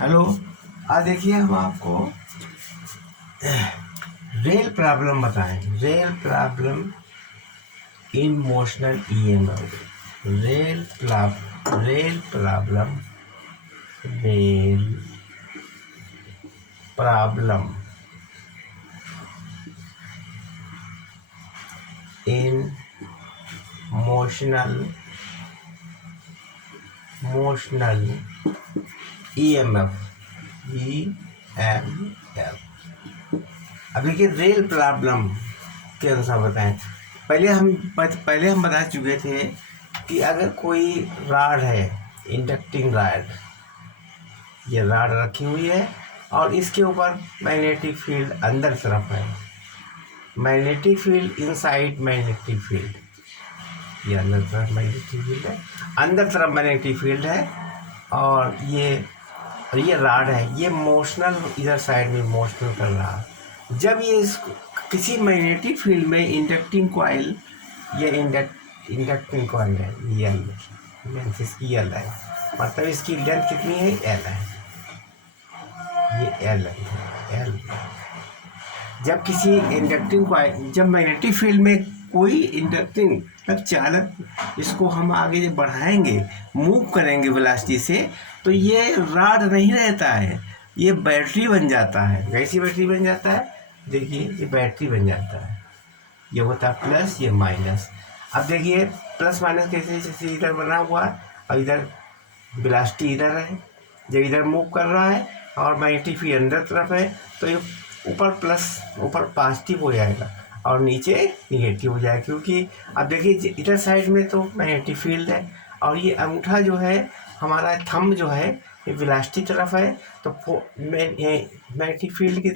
Hello. आज देखिए हम आपको रेल प्रॉब्लम बताएं। Rail problem in motional EMF. Rail problem rail problem in motional EMF अब देखिए रेल प्रॉब्लम के अनुसार बताएं। पहले हम बता चुके थे कि अगर कोई राड है, इंडक्टिंग राड, ये राड रखी हुई है और इसके ऊपर मैग्नेटिक फील्ड अंदर तरफ है। Magnetic field inside magnetic field, ये अंदर तरफ मैग्नेटिक फील्ड है, अंदर तरफ मैग्नेटिक फील्ड है। और ये राड है, ये मोशनल, इधर साइड में मोशनल कर रहा है। जब ये किसी मैग्नेटिक फील्ड में इंडक्टिंग कॉइल, ये इंडक्टिंग कॉइल है, ये लेंथ इसकी एल है, मतलब इसकी लेंथ कितनी है, एल है, ये एल है, एल। जब किसी इंडक्टिंग कॉइल, जब मैग्नेटिक फील्ड में कोई इंडक्टिंग चालक, इसको हम आगे जब बढ़ाएंगे, मूव करेंगे वेलोसिटी से, तो ये रॉड नहीं रहता है, ये बैटरी बन जाता है। कैसी बैटरी बन जाता है, देखिए ये बैटरी बन जाता है। ये होता है प्लस, ये माइनस। अब देखिए प्लस माइनस कैसे, जैसे इधर बना हुआ है और इधर वेलोसिटी इधर है, जब इधर मूव कर रहा है और मैग्नेटिक फील्ड अंदर तरफ है, तो ये ऊपर प्लस, ऊपर पॉजिटिव हो जाएगा और नीचे निगेटिव हो जाएगा। क्योंकि अब देखिए इधर साइड में तो मैग्नेटिक फील्ड है और ये अंगूठा जो है, हमारा थंब जो है, ये वेलोसिटी तरफ है, तो मैग्नेटिक फील्ड की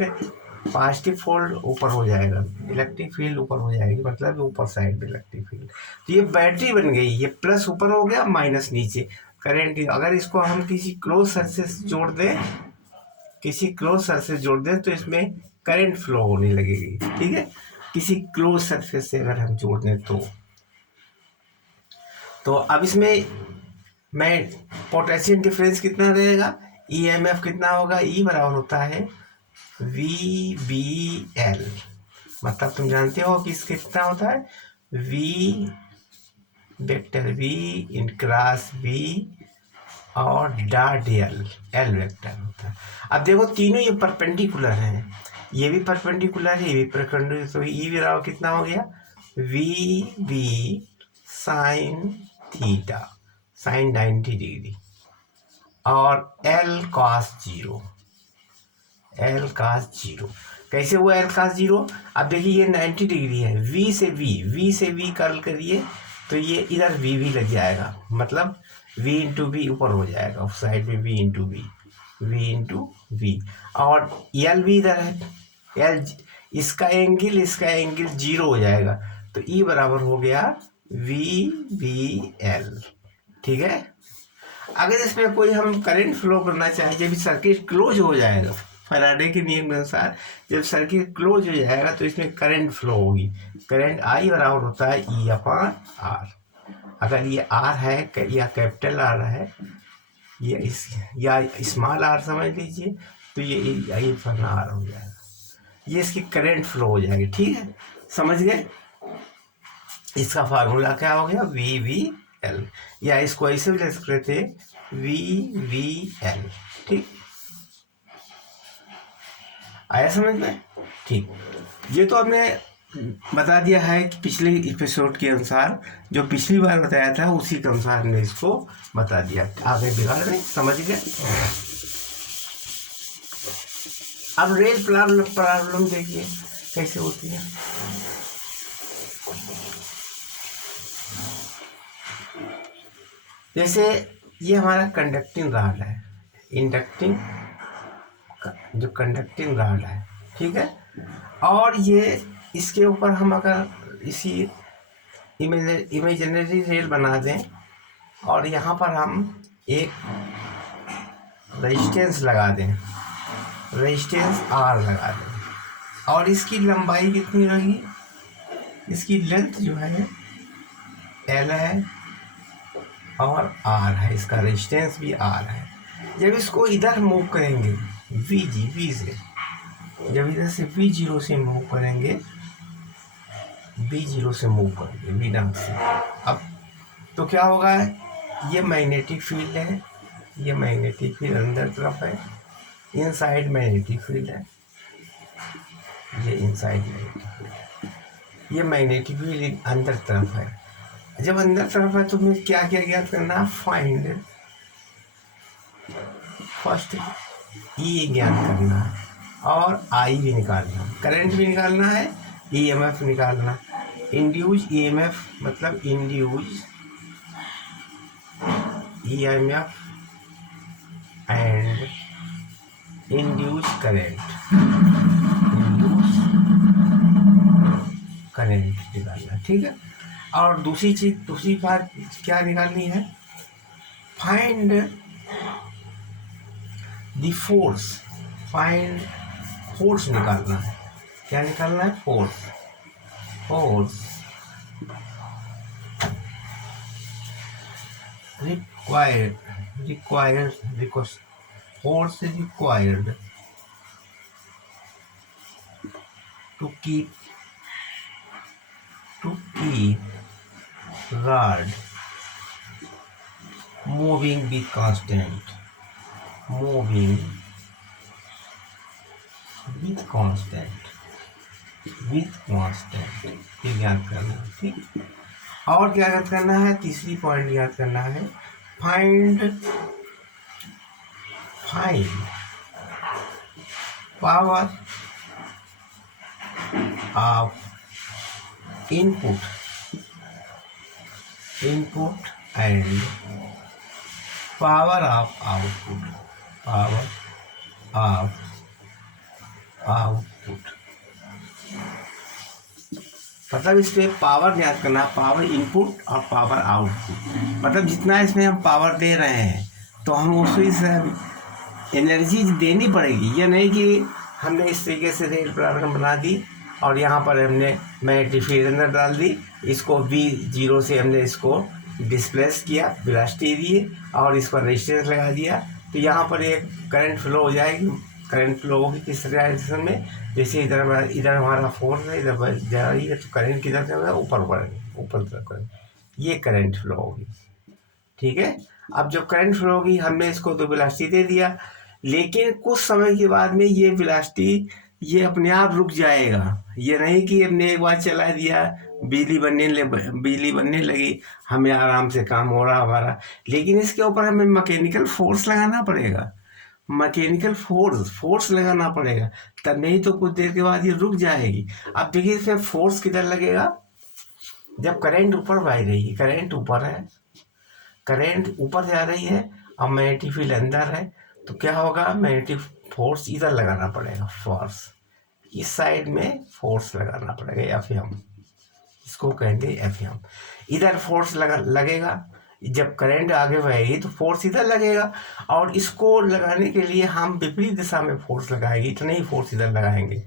पॉजिटिव फोल्ड ऊपर हो जाएगा, इलेक्ट्रिक फील्ड ऊपर हो जाएगी, मतलब ऊपर साइड में इलेक्ट्रिक फील्ड। तो ये बैटरी बन गई, ये प्लस ऊपर हो गया, माइनस नीचे। करंट, अगर इसको हम किसी क्लोज सरफेस जोड़ दें, तो इसमें करंट फ्लो होने लगेगी। ठीक है, किसी क्लोज सरफेस से अगर हम जोड़ दें तो अब इसमें मैं पोटेंशियल डिफरेंस कितना रहेगा, ईएमएफ कितना होगा, ई बराबर होता है VBL। मतलब तुम जानते हो कि इसका कितना होता है, V वेक्टर V इन क्रॉस V और डॉट L वेक्टर होता है। अब देखो तीनों ये परपेंडिकुलर हैं, ये भी परपेंडिकुलर है, ये भी परपेंडिकुलर, तो ई बराबर कितना हो गया, VB sine theta, sine 90 degree, और L cos 0। कैसे हुआ L cos 0, अब देखिए ये 90 डिग्री है, V से V कर्ल करिए तो ये इधर V भी लग जाएगा, मतलब V इंटू V ऊपर हो जाएगा, उस साइड में V इंटू V, और L भी इधर है, L इसका एंगल 0 हो जाएगा, तो E बराबर हो गया VBL। ठीक है, अगर इसमें कोई हम करंट फ्लो करना चाहें, जब सर्किट क्लोज हो जाएगा, फैराडे के नियम के अनुसार जब सर्किट क्लोज हो जाएगा तो इसमें करंट फ्लो होगी। करंट आई बराबर होता है E/R। अगर ये R है या कैपिटल R है, या स्मॉल r समझ लीजिए, तो ये E/R हो जाएगा, ये इसकी करंट फ्लो हो जाएगी। ठीक है, समझ गए। इसका फार्मूला क्या हो गया, VBL, या इसको ऐसे भी लिख सकते थे VBL। ठीक, आया समझ में। ठीक, ये तो हमने बता दिया है कि पिछले एपिसोड के अनुसार, जो पिछली बार बताया था उसी के अनुसार हमने इसको बता दिया, आगे बिगाड़ रहे, समझ गए। अब रेल प्रॉब्लम देखिए कैसे होती है। जैसे ये हमारा कंडक्टिंग रॉड है, जो कंडक्टिंग रॉड है, ठीक है, और ये इसके ऊपर हम अगर इसी इमेजिनरी रेल बना दें और यहाँ पर हम एक रेजिस्टेंस लगा दें, रेजिस्टेंस R लगा दें, और इसकी लंबाई कितनी रहेगी, इसकी लेंथ जो है L है और R है, इसका रेजिस्टेंस भी R है। जब इसको इधर मूव करेंगे वी से, जब इधर से V0 से मूव करेंगे, V0 से मूव करेंगे V नाम से, अब तो क्या होगा, ये मैग्नेटिक फील्ड है, ये मैग्नेटिक फील्ड अंदर तरफ है, इनसाइड मैग्नेटिक फील्ड है, ये इनसाइड मैग्नेटिक फील्ड, ये मैग्नेटिक फील्ड अंदर तरफ है। जब अंदर तरफ है तो हमें क्या क्या ज्ञात करना है, फाइंड फर्स्ट ई ज्ञात करना है और आई भी निकालना, करंट भी निकालना है, ईएमएफ निकालना। इंड्यूस ईएमएफ मतलब induce EMF and induce current, induce current निकालना, ठीक है। और दूसरी चीज, दूसरी बात क्या निकालनी है, find the force, find force निकालना है। क्या निकालना है, force, force required, because force is required to keep rod moving with constant, moving with constant, ये ज्ञात करना है, ठीक। और क्या याद करना है, तीसरी पॉइंट याद करना है, find power of input and power of output, power of output, मतलब इस पर पावर ज्ञात करना, पावर इनपुट और पावर आउटपुट, मतलब जितना इसमें हम पावर दे रहे हैं तो हम उसी से एनर्जी देनी पड़ेगी। ये नहीं कि हमने इस तरीके से रेल प्रॉब्लम बना दी और यहाँ पर हमने मैग्नेटिक फील्ड अंदर डाल दी, इसको V0 से हमने इसको डिस्प्लेस किया, वेलोसिटी दिए और इस पर रेजिस्टेंस लगा दिया, तो यहाँ पर एक करंट फ्लो हो जाएगी। करंट फ्लो होगी किस डायरेक्शन में, जैसे इधर हमारा फोर्स है, इधर जा रही है, तो करंट किधर से होगा, ऊपर तरफ करंट, ये करंट फ्लो होगी, ठीक है। अब जब करंट फ्लो होगी, हमने इसको तो वेलोसिटी दे दिया, लेकिन कुछ समय के बाद में ये वेलोसिटी ये अपने आप रुक जाएगा। ये नहीं कि हमने एक बार चला दिया, बिजली बनने लगी, हमें आराम से काम हो रहा हमारा, लेकिन इसके ऊपर हमें मैकेनिकल फोर्स लगाना पड़ेगा, मैकेनिकल फोर्स लगाना पड़ेगा, तब नहीं तो कुछ देर के बाद ये रुक जाएगी। अब देखिए इसमें फोर्स किधर लगेगा, जब करंट ऊपर बह रही है, करंट ऊपर है, करंट ऊपर जा रही है और मैग्नेटिक फील्ड अंदर है, तो क्या होगा, मैग्नेटिक फोर्स इधर लगाना पड़ेगा, फोर्स इस साइड में फोर्स लगाना पड़ेगा, एफएम, इसको कहेंगे एफएम। इधर फोर्स लगेगा, जब करंट आगे बहेगी तो फोर्स इधर लगेगा, और इसको लगाने के लिए हम विपरीत दिशा में फोर्स लगाएंगे, इतना ही फोर्स इधर लगाएंगे।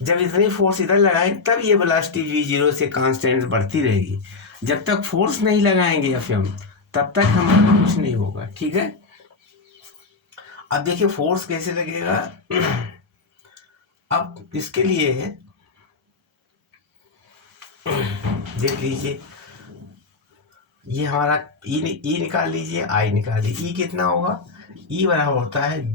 जब इतनी फोर्स इधर लगाएंगे तब ये वेलोसिटी V0 से कांस्टेंट बढ़ती रहेगी। जब तक फोर्स नहीं लगाएंगे एफएम, तब तक हमारा कुछ नहीं होगा, ठीक है। अब देखिए फोर्स कैसे लगेगा। अब इसके लिए देख लीजिए, ये हमारा ई निकाल लीजिए, आई निकाल लीजिए। ई कितना होगा, ई बराबर होता है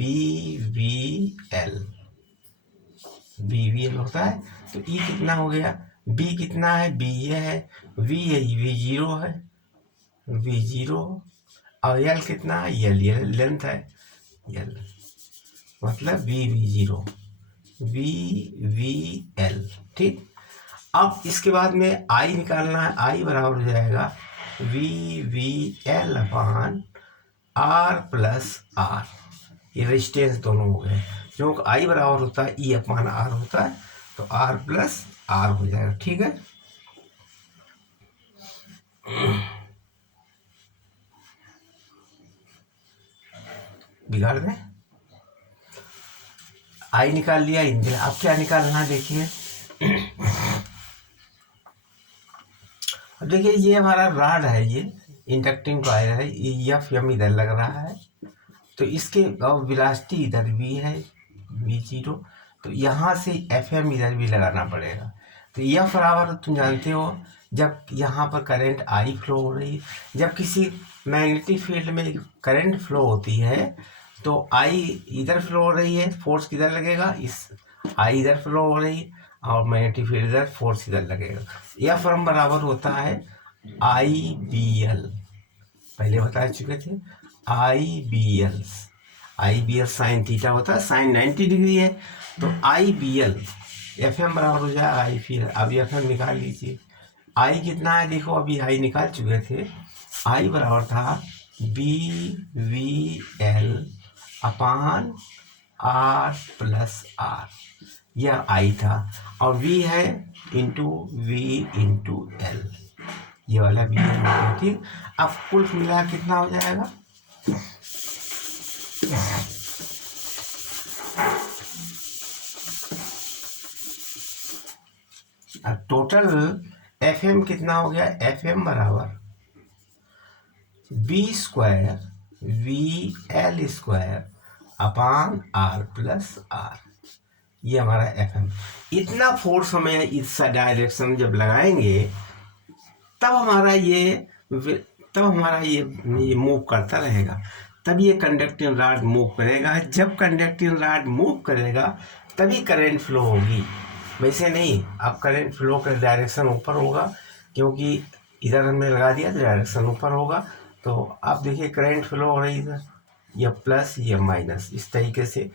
BVL होता है, तो ई कितना हो गया, बी कितना है, बी ये है, वी है, V0 है, V0, और एल कितना है, ये लेंथ है, एल, मतलब VVL, ठीक। अब इसके बाद में आई निकालना है, आई बराबर हो जाएगा VVL अपान R+R, ये रेजिस्टेंस दोनों हो गए, जो आई बराबर होता है E अपान R होता है, तो R+R हो जाएगा, ठीक है। बिगाड़ दें, आई निकाल लिया, अब क्या निकालना है देखिए। अब देखिए ये हमारा रॉड है, ये इंडक्टिंग कॉइल है, ये एफएम इधर लग रहा है तो इसके और वेलोसिटी इधर भी है v0, तो यहाँ से Fm इधर भी लगाना पड़ेगा। तो यह बराबर तुम जानते हो, जब यहाँ पर करंट I फ्लो हो रही है, जब किसी मैग्नेटिक फील्ड में करंट फ्लो होती है तो I इधर फ्लो हो रही है, फोर्स किधर लगेगा, इस I इधर फ्लो हो रही है और मैग्नेटिक फील्ड इधर, फोर्स इधर लगेगा। यह फॉर्म बराबर होता है IBL, पहले बता चुके थे। IBL, IBL साइन थीटा होता है, साइन 90 डिग्री है, तो IBL FM बराबर हो जाएगा IBL। अब FM निकाल लीजिए, I कितना है देखो, अभी I निकाल चुके थे। I बराबर था BVL अपान R प्लस R, यह I था, और V है इंटू V इंटू L, ये वाला भी है, ठीक। अब कुल मिला कितना हो जाएगा, अब टोटल FM कितना हो गया, FM बराबर B square VL square upon R plus R, ये हमारा FM। इतना फोर्स हमें इस डायरेक्शन जब लगाएंगे तब हमारा ये मूव करता रहेगा, तब ये कंडक्टिंग रॉड मूव करेगा। जब कंडक्टिंग रॉड मूव करेगा तभी करंट फ्लो होगी, वैसे नहीं। अब करंट फ्लो का डायरेक्शन ऊपर होगा, क्योंकि इधर हमने लगा दिया तो डायरेक्शन ऊपर होगा। तो आप देखिए करंट फ्लो हो रही है इधर, यह प्लस यह माइनस, इस तरीके से।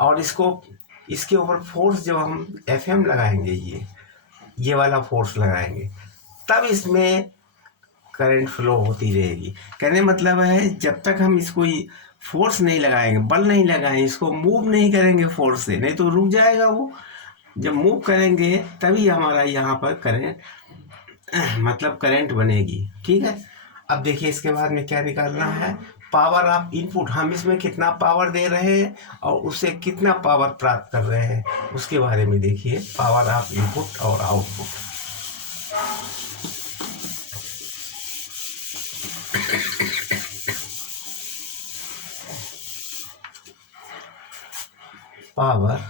और इसके ऊपर फोर्स जब हम FM लगाएंगे, ये वाला फोर्स लगाएंगे, तब इसमें करंट फ्लो होती रहेगी। कहने मतलब है, जब तक हम इसको फोर्स नहीं लगाएंगे, बल नहीं लगाएंगे, इसको मूव नहीं करेंगे फोर्स से, नहीं तो रुक जाएगा वो। जब मूव करेंगे तभी हमारा यहाँ पर करंट मतलब करंट बनेगी, ठीक है। अब देखिए इसके बाद में क्या निकालना है, पावर ऑफ इनपुट। हम इसमें कितना पावर दे रहे हैं और उससे कितना पावर प्राप्त कर रहे हैं, उसके बारे में देखिए, पावर ऑफ इनपुट और output. Power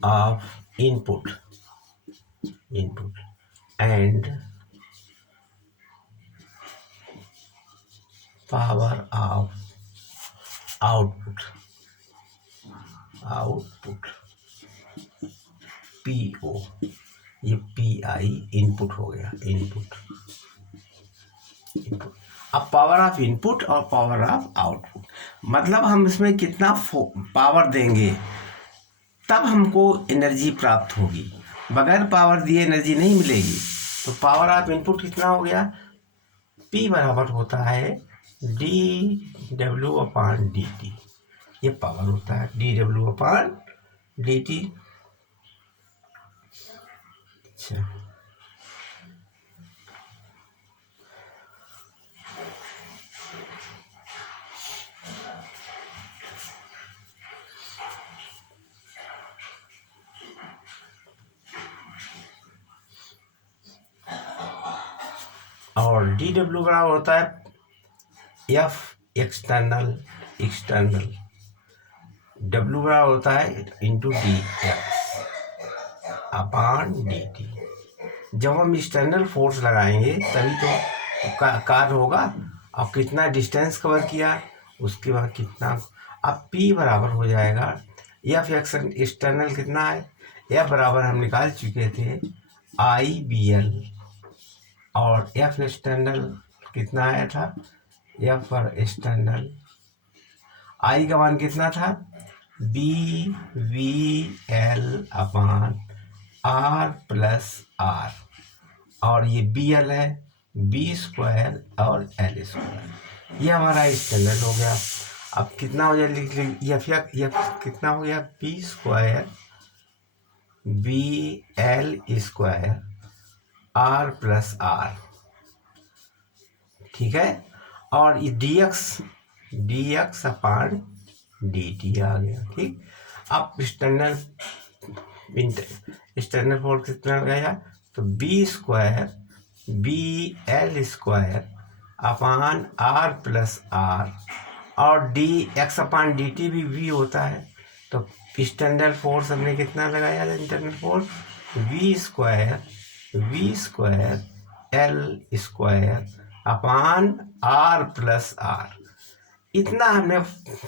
of input and power of output PO, ये PI इनपुट हो गया, इनपुट। अब पावर ऑफ इनपुट और पावर ऑफ आउटपुट, मतलब हम इसमें कितना पावर देंगे तब हमको एनर्जी प्राप्त होगी, बगैर पावर दिए एनर्जी नहीं मिलेगी। तो पावर ऑफ इनपुट कितना हो गया, P बराबर होता है dW अपान dt, ये पावर होता है dW अपान dt। अच्छा, और dW बराबर होता है F एक्सटर्नल, W बराबर होता है इंटू dx अपान dt। जब हम एक्सटर्नल फोर्स लगाएंगे तभी तो कार्य होगा। अब कितना डिस्टेंस कवर किया, उसके बाद कितना। अब P बराबर हो जाएगा F एक्सटर्नल कितना है, F बराबर हम निकाल चुके थे IBL, और F एक्सटर्नल कितना आया था, F फॉर एक्सटर्नल I का मान कितना था BVL अपान R प्लस R, और ये BL है B स्क्वायर और L स्क्वायर, ये हमारा एक्सटर्नल हो गया। अब कितना हो जाए, F कितना हो गया, B square BL square R plus R, ठीक है। और ये dx अपान dt आ गया, ठीक। अब एक्सटर्नल फोर्स कितना गया, तो B square BL square upon R plus R, और D X upon D T भी वी होता है। तो एक्सटर्नल फोर्स हमने कितना लगाया था, internal force V square L square upon R plus R, इतना हमने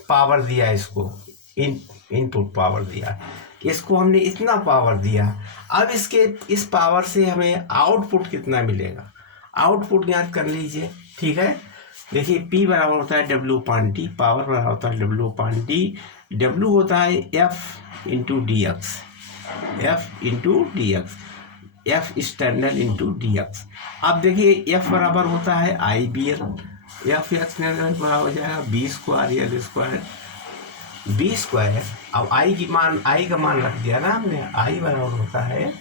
पावर दिया इसको, इनपुट पावर दिया इसको, हमने इतना पावर दिया। अब इसके इस पावर से हमें आउटपुट कितना मिलेगा, आउटपुट ज्ञात कर लीजिए। ठीक है, देखिए P बराबर होता है W अपान टी, पावर बराबर होता है W अपान टी, W होता है F into D x, F external into D x. अब देखिए F बराबर होता है IBL, F एक्सटर्नल बराबर हो जाएगा B square L square B square. अब I का मान रख दिया ना हमने, I बराबर होता है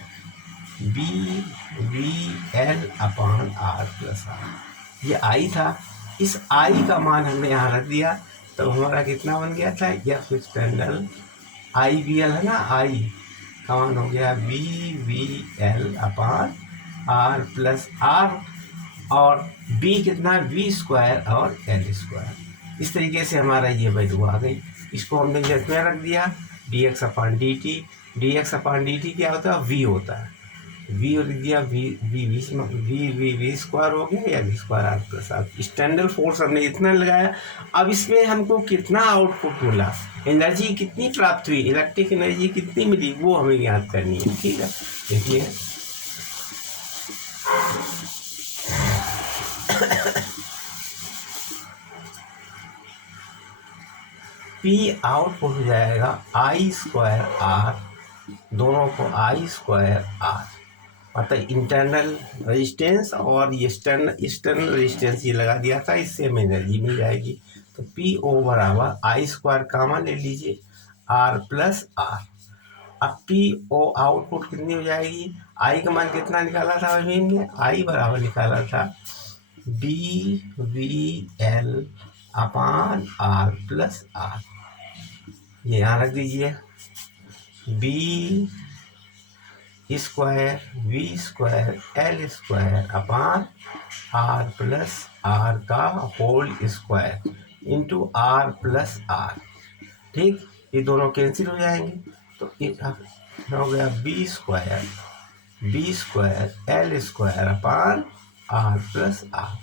BVL अपान R प्लस R, ये I था, इस I का मान हमने यहाँ रख दिया, तो हमारा कितना बन गया था, F एक्सटर्नल IBL है ना, I का मान हो गया BVL अपान R प्लस R, और B कितना V स्क्वायर और L स्क्वायर। इस तरीके से हमारा ये वैल्यू आ गई। इसको हमने जब में रख दिया D X upon D T क्या होता है, V होता है, V लिख दिया, वी स्क्वायर हो गया या V square R plus R. External force हमने इतना लगाया। अब इसमें हमको कितना आउटपुट मिला, एनर्जी कितनी प्राप्त हुई, इलेक्ट्रिक एनर्जी कितनी मिली, वो हमें याद करनी है। ठीक है, देखिए P आउटपुट हो जाएगा I स्क्वायर आर, दोनों को I स्क्वायर आर, मतलब इंटरनल रेजिस्टेंस और एक्सटर्नल रेजिस्टेंस ये लगा दिया था, इससे हमें एनर्जी मिल जाएगी। तो पी ओ बराबर आई स्क्वायर कामन ले लीजिए आर प्लस आर। अब पी ओ आउटपुट कितनी हो जाएगी, आई का मान कितना निकाला था अभी हमने, आई बराबर निकाला था D V L upon R plus R, ये यहाँ रख दीजिए, B square V square L square upon R plus R का whole square into R plus R. ठीक, ये दोनों कैंसिल हो जाएंगे, तो एक हो गया B square L square upon R plus R.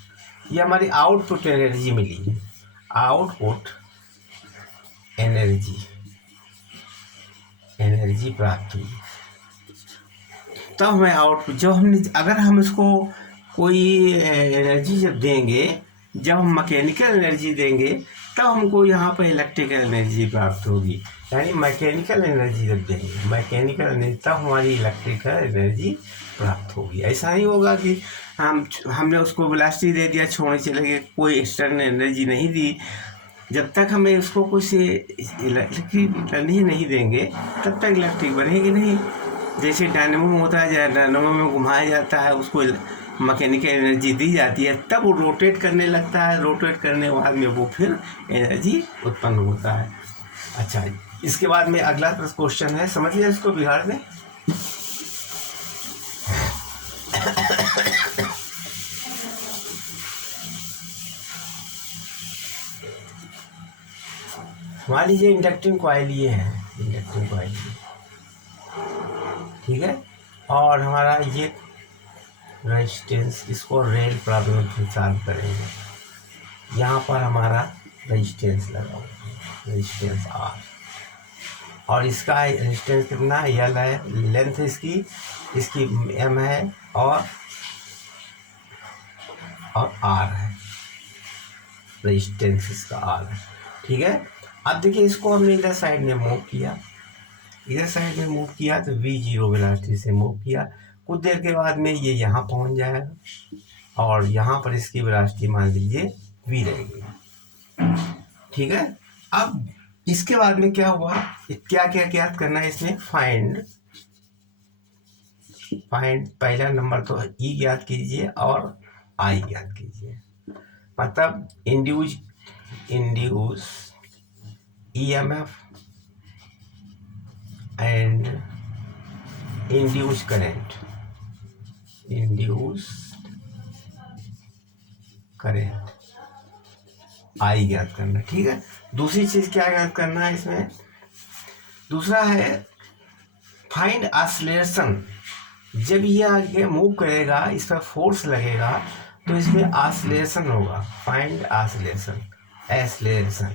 ये हमारी आउटपुट एनर्जी मिली है, आउटपुट एनर्जी प्राप्त हुई। तब हमें आउटपुट, जब हमने, अगर हम इसको कोई एनर्जी जब देंगे, जब हम मैकेनिकल एनर्जी देंगे, तब हमको यहाँ पर इलेक्ट्रिकल एनर्जी प्राप्त होगी। यानी मैकेनिकल एनर्जी जब देंगे, मैकेनिकल एनर्जी, तब हमारी इलेक्ट्रिकल एनर्जी प्राप्त होगी। ऐसा नहीं होगा कि हमने उसको वेलोसिटी दे दिया, छोड़ने चले गए, कोई एक्सटर्नल एनर्जी नहीं दी। जब तक हमें उसको कुछ इलेक्ट्रिक एनर्जी नहीं देंगे, तब तक इलेक्ट्रिक बनेगी नहीं। जैसे डायनेमो होता है, डायनेमो में घुमाया जाता है, उसको मैकेनिकल एनर्जी दी जाती है, तब वो रोटेट करने लगता है, रोटेट करने के बाद में वो फिर एनर्जी उत्पन्न होता है। अच्छा, इसके बाद में अगला क्वेश्चन है, समझ लिया इसको बिहार में। मान लीजिए इंडक्टिंग कॉइल ये है, इंडक्टिंग कॉइल, ठीक है, और हमारा ये रेजिस्टेंस, इसको रेल प्रॉब्लम से सॉल्व करेंगे। यहाँ पर हमारा रेजिस्टेंस लगा हुआ है, रेजिस्टेंस आर, और इसका रेजिस्टेंस कितना एल है, लेंथ इसकी एम है, और आर है, रेजिस्टेंस इसका आर है। ठीक है, अब देखिए इसको हमने इधर साइड में मूव किया, तो v0 वेलोसिटी से मूव किया। कुछ देर के बाद में ये यहाँ पहुँच जाएगा, और यहाँ पर इसकी वेलोसिटी मान लीजिए v रहेगी। ठीक है, अब इसके बाद में क्या हुआ, क्या ज्ञात करना है इसमें, फाइंड पहला नंबर तो E ज्ञात कीजिए और I ज्ञात कीजिए। मतलब induce EMF and induced current, current आई ज्ञात करना। ठीक है, दूसरी चीज़ क्या ज्ञात करना है इसमें, दूसरा है फाइंड ऑसिलेशन। जब ये आगे मूव करेगा, इस पर फोर्स लगेगा तो इसमें ऑसिलेशन होगा। Find oscillation, acceleration,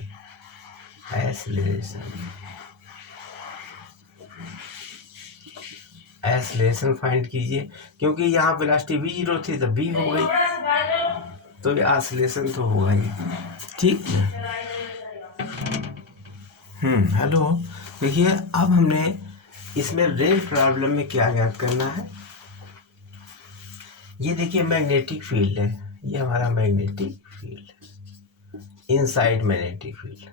acceleration, acceleration find कीजिए, क्योंकि यहाँ वेलोसिटी v जीरो थी तो v हो गई, तो ये ऑसिलेशन तो होगा ही। ठीक, हेलो, देखिए अब हमने इसमें रेल प्रॉब्लम में क्या ज्ञात करना है। ये देखिए मैग्नेटिक फील्ड है, ये हमारा मैग्नेटिक फील्ड है, इनसाइड मैग्नेटिक फील्ड,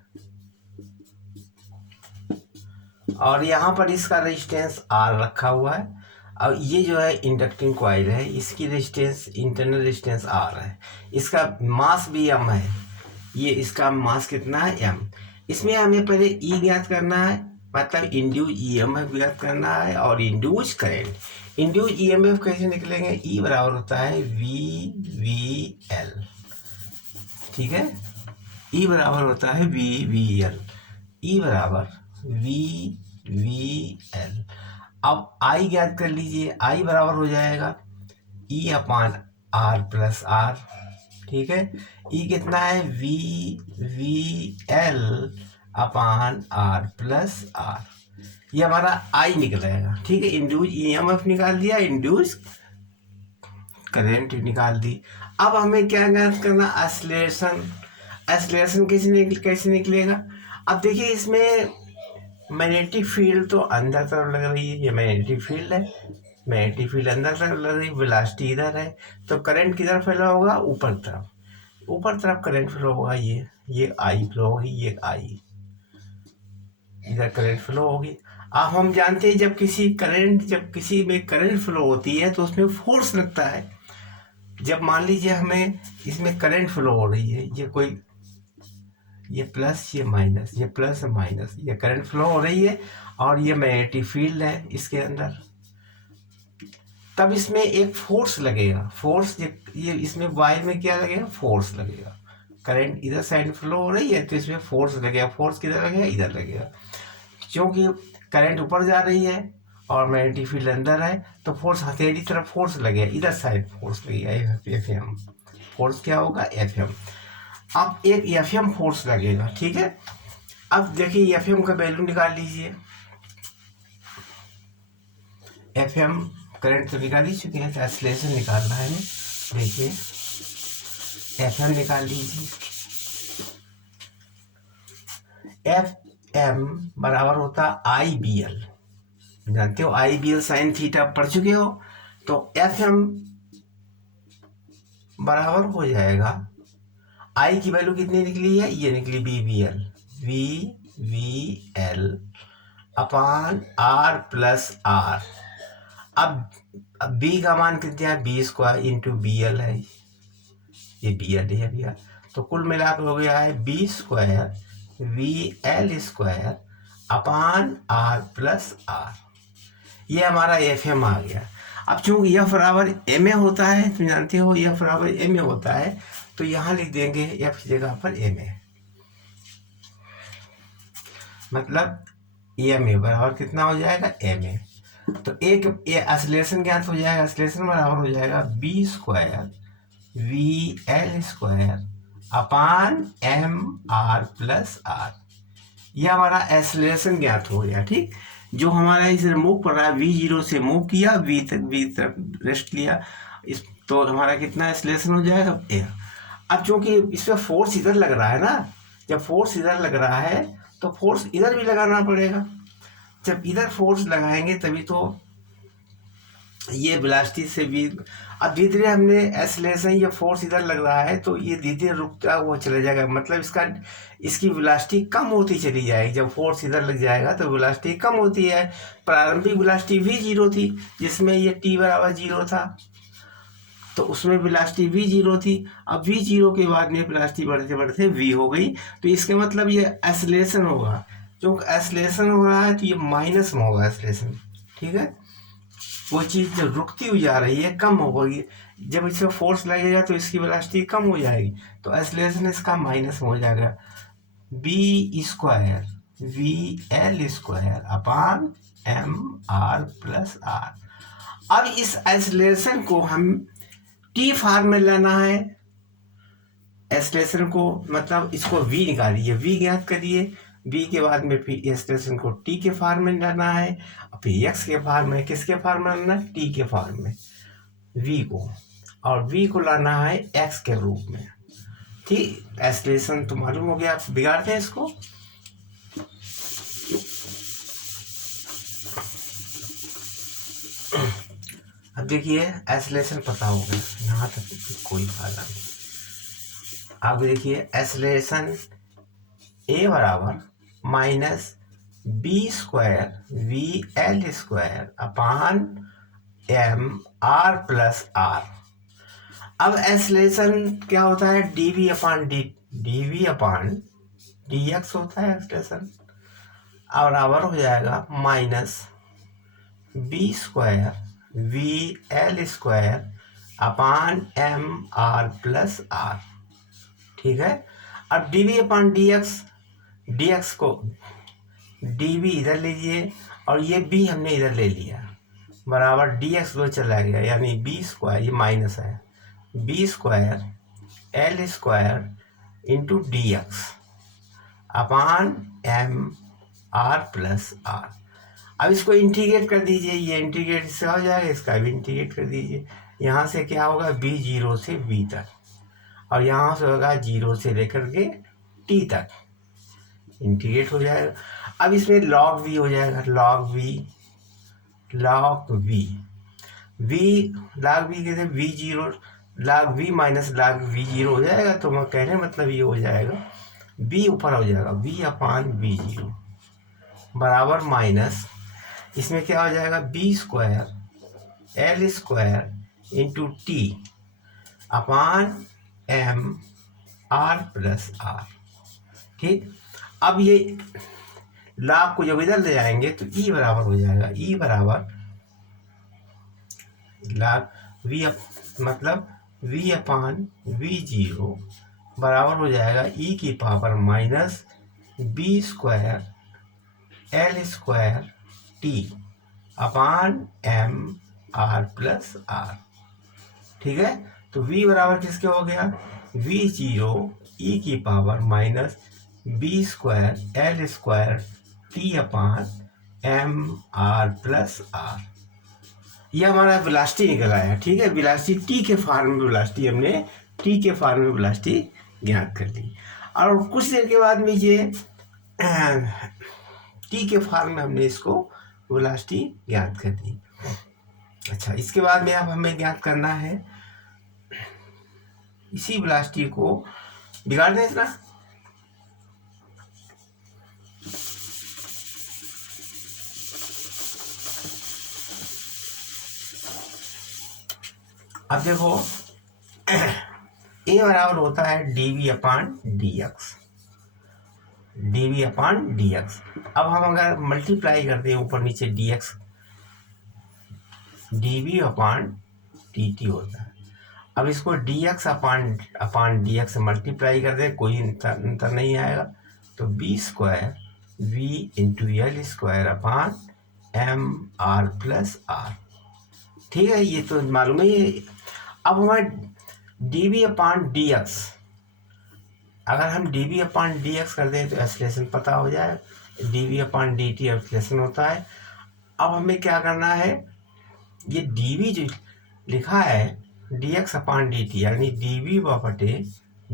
और यहाँ पर इसका रेजिस्टेंस R रखा हुआ है। और ये जो है इंडक्टिंग कॉइल है, इसकी रेजिस्टेंस, इंटरनल रेजिस्टेंस R है। इसका मास भी m है, ये इसका मास कितना है m। इसमें हमें पहले E ज्ञात करना है, मतलब इंड्यूस EMF ज्ञात करना है, और इंड्यूस करंट। इंड्यूस EMF कैसे निकलेंगे, E बराबर होता है VVL। ठीक है, E बराबर होता है VVL, E बराबर VVL। अब I ज्ञात कर लीजिए, I बराबर हो जाएगा E अपान R प्लस R। ठीक है, E कितना है, VVL अपान R प्लस R, ये हमारा I निकलेगा। ठीक है, इंड्यूस EMF निकाल दिया, इंड्यूस करंट निकाल दी। अब हमें क्या ज्ञात करना, एक्सीलरेशन। एक्सीलरेशन कैसे निकलेगा, अब देखिए इसमें मैग्नेटिक फील्ड तो अंदर तरफ लग रही है, ये मैग्नेटिक फील्ड है, मैग्नेटिक फील्ड अंदर तरफ लग रही है, वेलोसिटी इधर है, तो करंट किधर फैला होगा, ऊपर तरफ, ऊपर तरफ करंट फ्लो होगा, ये आई फ्लो होगी, ये आई, इधर करंट फ्लो होगी। अब हम जानते हैं जब किसी में करंट फ्लो होती है तो उसमें फोर्स लगता है। जब मान लीजिए हमें इसमें करंट फ्लो हो रही है, ये प्लस, ये माइनस, ये प्लस माइनस, ये करंट फ्लो हो रही है, और ये मैग्नेटिक फील्ड है इसके अंदर, तब इसमें एक फोर्स लगेगा। फोर्स ये इसमें वायर में क्या लगेगा, फोर्स लगेगा। करंट इधर साइड फ्लो हो रही है तो इसमें फोर्स लगेगा। फोर्स किधर लगेगा, इधर लगेगा, क्योंकि करंट ऊपर जा रही है और मैग्नेटिक फील्ड अंदर है, तो फोर्स हथेली तरफ फोर्स लगेगा, इधर साइड फोर्स लगेगा, FM। फोर्स क्या होगा, FM। अब एक FM फोर्स लगेगा। ठीक है, अब देखिए FM का वैल्यू निकाल लीजिए। FM करंट तो निकाल ही चुके हैं, एक्सीलरेशन निकालना है। देखिए FM निकाल लीजिए, FM बराबर होता IBL, जानते हो IBL साइन थीटा पढ़ चुके हो, तो FM बराबर हो जाएगा, I की वैल्यू कितनी निकली है, ये निकली VVL अपान R प्लस R। अब B का मान कितना है, B स्क्वायर इंटू BL है, ये BL है भैया, तो कुल मिलाकर हो गया है B square VL square upon R plus R। ये हमारा FM आ गया। अब चूंकि F बराबर MA होता है, तुम जानते हो F बराबर MA होता है, तो यहाँ लिख देंगे F जगह पर MA, मतलब EMA बराबर कितना हो जाएगा, MA। तो एक ये एक्सीलरेशन ज्ञात हो जाएगा, एक्सीलरेशन बराबर हो जाएगा B square VL square upon MR plus R। यह हमारा एक्सीलरेशन ज्ञात हो गया। ठीक, जो हमारा इसे मूव कर रहा है, V0 से मूव किया, V तक रेस्ट लिया, इस तो हमारा कितना एक्सीलरेशन हो जाएगा, अब चूंकि इस पर फोर्स इधर लग रहा है ना, जब फोर्स इधर लग रहा है तो फोर्स इधर भी लगाना पड़ेगा। जब इधर फोर्स लगाएंगे तभी तो ये वेलोसिटी से भी, अब धीरे धीरे हमने एक्सीलरेशन, ये फोर्स इधर लग रहा है तो ये धीरे धीरे रुकता हुआ चला जाएगा, मतलब इसकी वेलोसिटी कम होती चली जाएगी। जब फोर्स इधर लग जाएगा तो वेलोसिटी कम होती है। प्रारंभिक वेलोसिटी V0 थी, जिसमें ये t बराबर 0 था, तो उसमें वेलोसिटी V0 थी। अब V0 के बाद में वेलोसिटी बढ़ते बढ़ते V हो गई, तो इसका मतलब ये एक्सीलरेशन होगा। जो एक्सीलरेशन हो रहा है तो ये माइनस में होगा एक्सीलरेशन। ठीक है, वो चीज़ जो रुकती हुई जा रही है कम होगी, जब इसमें फोर्स लगेगा तो इसकी वेलोसिटी कम हो जाएगी, तो एक्सेलरेशन इसका माइनस हो जाएगा B square V L square upon M R plus R. अब इस एक्सेलरेशन को हम टी फॉर्म में लाना है, एक्सेलरेशन को मतलब इसको v निकालिए, v ज्ञात करिए, v के बाद में फिर एक्सेलरेशन को t के फॉर्म में लाना है, फिर x के फॉर्म में, किसके फॉर्म में लाना है, t के फॉर्म में v को, और v को लाना है x के रूप में। ठीक, एक्सेलरेशन तो मालूम हो गया, आप बिगाड़ते हैं इसको। अब देखिए एक्सेलरेशन पता हो गया, यहाँ तक कोई फायदा नहीं। अब देखिए एक्सेलरेशन a बराबर minus B square V L square upon M R plus R. अब एक्सेलरेशन क्या होता है, dv अपान dx होता है एक्सेलरेशन, और बराबर हो जाएगा minus B square V L square upon M R plus R. ठीक है, अब dv अपान dx को dv इधर लीजिए और ये b हमने इधर ले लिया, बराबर dx दो चला गया, यानी बी स्क्वायर, ये माइनस है, B square L square into D X upon M R plus R. अब इसको इंटीग्रेट कर दीजिए, ये इंटीग्रेट इससे हो जाएगा, इसका भी इंटीग्रेट कर दीजिए। यहाँ से क्या होगा, b 0 से b तक, और यहाँ से होगा 0 से लेकर के t तक, इंटीग्रेट हो जाएगा। अब इसमें log v हो जाएगा, log v कैसे, v0 log v minus log v0 हो जाएगा। तो मैं कहने मतलब ये हो जाएगा b ऊपर हो जाएगा, v अपान v0 बराबर माइनस, इसमें क्या हो जाएगा, b square L square into T upon M R plus R. ठीक, अब ये लाभ को जब इधर ले जाएंगे तो ई बराबर हो जाएगा, ई बराबर लाभ वी मतलब वी अपान v0 बराबर हो जाएगा ई की power minus B square L square T upon M R plus R. ठीक है, तो v बराबर किसके हो गया, v0 ई की power minus B square L square T upon M R plus R. ये हमारा वेलोसिटी निकल आया। ठीक है, वेलोसिटी टी के फॉर्म में, वेलोसिटी हमने टी के फॉर्म में वेलोसिटी ज्ञात कर ली, और कुछ देर के बाद में ये टी के फॉर्म में हमने इसको वेलोसिटी ज्ञात कर दी। अच्छा, इसके बाद में अब हमें ज्ञात करना है इसी वेलोसिटी को बिगाड़ दें इतना। अब देखो a बराबर होता है dv अपान dx। अब हम अगर मल्टीप्लाई करते हैं ऊपर नीचे dx, dv अपान dt होता है। अब इसको dx अपान dx से मल्टीप्लाई कर दे, कोई अंतर नहीं आएगा, तो b square v into L square upon M R plus R. ठीक है, ये तो मालूम है ये। अब हमारे dv अपान dx, अगर हम dv अपान dx कर दें तो एक्सेलरेशन पता हो जाए, dv अपान dt एक्सेलरेशन होता है। अब हमें क्या करना है, ये dv जो लिखा है dx अपान dt, यानी dv बटे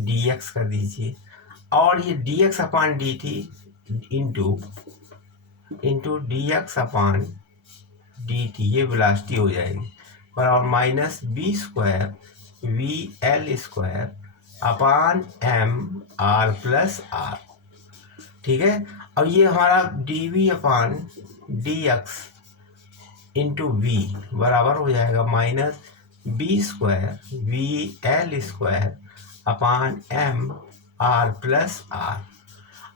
dx कर दीजिए, और ये dx upon dt into dx upon dt, ये वेलोसिटी हो जाएगी, बराबर minus B square V L square upon M R plus R. ठीक है, अब ये हमारा dv upon dx into V बराबर हो जाएगा minus B square V L square upon M R plus R.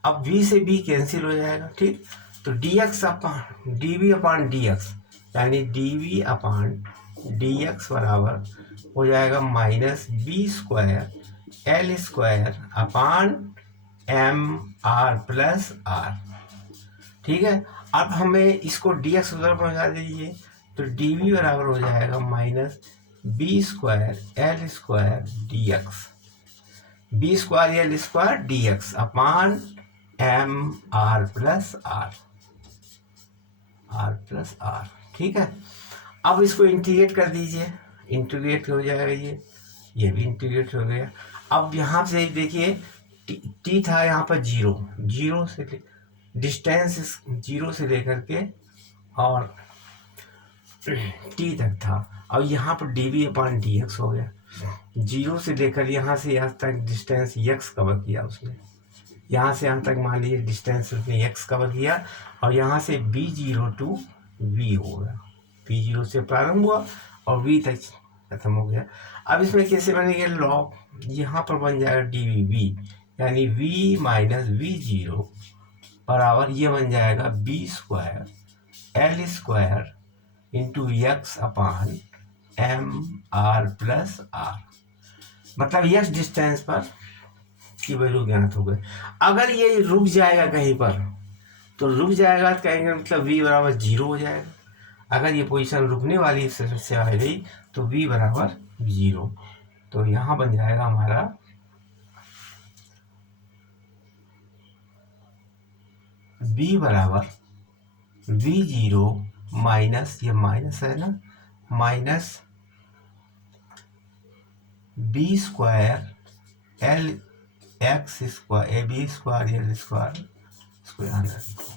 अब v से b कैंसिल हो जाएगा। ठीक, तो dv अपान dx यानी D V upon D X बराबर हो जाएगा minus B square L square upon M R plus R. ठीक है, अब हमें इसको डी एक्स उधर पहुँचा दीजिए, तो डी वी बराबर हो जाएगा minus B square L square D X, B square L square D X upon M R plus R, R plus R. ठीक है, अब इसको इंटीग्रेट कर दीजिए, इंटीग्रेट हो जाएगा ये भी इंटीग्रेट हो गया। अब यहाँ से देखिए टी था यहाँ पर जीरो, जीरो से डिस्टेंस जीरो से लेकर के और टी तक था। अब यहाँ पर D V upon D x हो गया, जीरो से लेकर यहाँ से यहाँ तक डिस्टेंस एक्स कवर किया उसने, यहाँ से यहाँ तक मान लीजिए डिस्टेंस उसने एक्स कवर किया, और यहाँ से बी जीरो टू वी हो गया, बी जीरो से प्रारंभ हुआ और वी तक खत्म हो गया। अब इसमें कैसे बनेगा लॉग, यहाँ पर बन जाएगा डी वी वी, यानी वी माइनस वी जीरो बराबर ये बन जाएगा B square L square into X upon M R plus R. मतलब यस डिस्टेंस पर की वैल्यू ज्ञात हो गई। अगर ये रुक जाएगा कहीं पर तो रुक जाएगा तो कहेंगे मतलब v बराबर जीरो हो जाएगा। अगर ये पोजीशन रुकने वाली से आ गई तो v बराबर जीरो, तो यहाँ बन जाएगा हमारा v बराबर v जीरो माइनस, ये माइनस है ना, minus B square L X square A B square L square, इसको ध्यान रखो।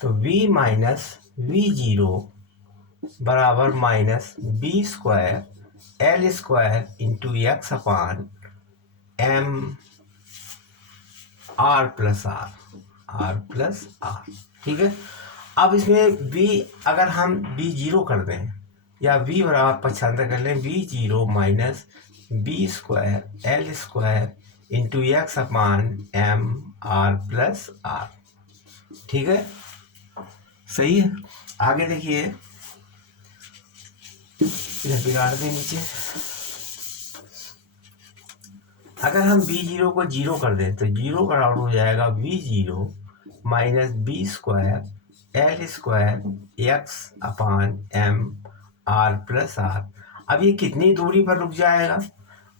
तो v माइनस वी जीरो बराबर minus B square L square into X upon M R plus R, R plus R. ठीक है, अब इसमें v अगर हम v जीरो कर दें या v बराबर पक्षांतर कर लें, v zero minus B square L square into X upon M R plus R. ठीक है, सही है। आगे देखिए, इधर बिगाड़ दें नीचे, अगर हम बी जीरो को जीरो कर दें तो जीरो बराबर हो जाएगा V zero minus B square L square X upon M R plus R. अब ये कितनी दूरी पर रुक जाएगा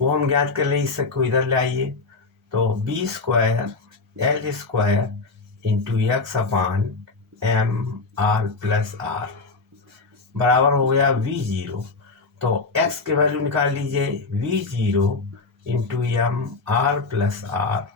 वो हम ज्ञात कर लें, इससे को इधर ले आइए, तो B square L square into X upon M R plus R बराबर हो गया वी जीरो। तो x के वैल्यू निकाल लीजिए, V zero into M R plus are